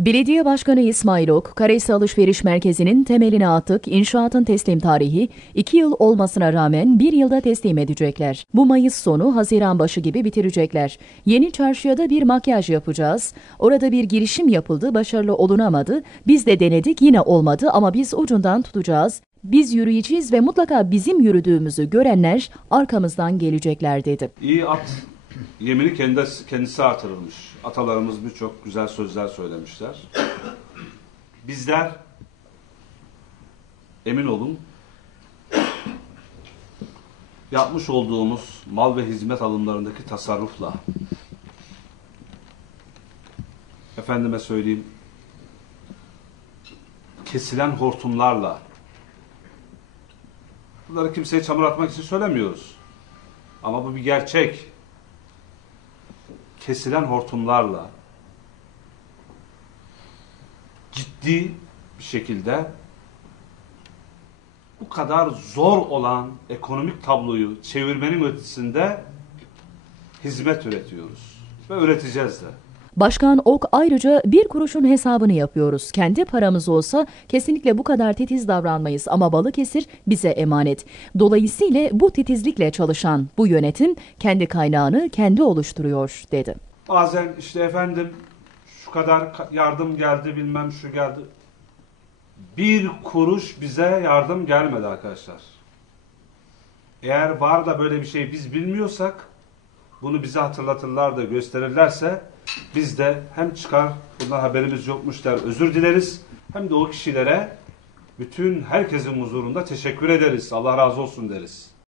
Belediye Başkanı İsmail Ok, Karahisar Alışveriş Merkezi'nin temelini attık, inşaatın teslim tarihi 2 yıl olmasına rağmen 1 yılda teslim edecekler. Bu Mayıs sonu, Haziran başı gibi bitirecekler. Yeni çarşıya da bir makyaj yapacağız. Orada bir girişim yapıldı, başarılı olunamadı. Biz de denedik, yine olmadı ama biz ucundan tutacağız. Biz yürüyeceğiz ve mutlaka bizim yürüdüğümüzü görenler arkamızdan gelecekler dedi. İyi at yemini kendisi, kendisi artırılmış. Atalarımız birçok güzel sözler söylemişler. Bizler emin olun yapmış olduğumuz mal ve hizmet alımlarındaki tasarrufla efendime söyleyeyim kesilen hortumlarla bunları kimseye çamur atmak için söylemiyoruz. Ama bu bir gerçek. Kesilen hortumlarla ciddi bir şekilde bu kadar zor olan ekonomik tabloyu çevirmenin ötesinde hizmet üretiyoruz. Ve üreteceğiz de. Başkan Ok ayrıca bir kuruşun hesabını yapıyoruz. Kendi paramız olsa kesinlikle bu kadar titiz davranmayız ama Balıkesir bize emanet. Dolayısıyla bu titizlikle çalışan bu yönetim kendi kaynağını kendi oluşturuyor dedi. Bazen işte efendim şu kadar ka- yardım geldi bilmem şu geldi. Bir kuruş bize yardım gelmedi arkadaşlar. Eğer var da böyle bir şey biz bilmiyorsak bunu bize hatırlatırlar da gösterirlerse biz de hem çıkar bundan haberimiz yokmuş der özür dileriz hem de o kişilere bütün herkesin huzurunda teşekkür ederiz. Allah razı olsun deriz.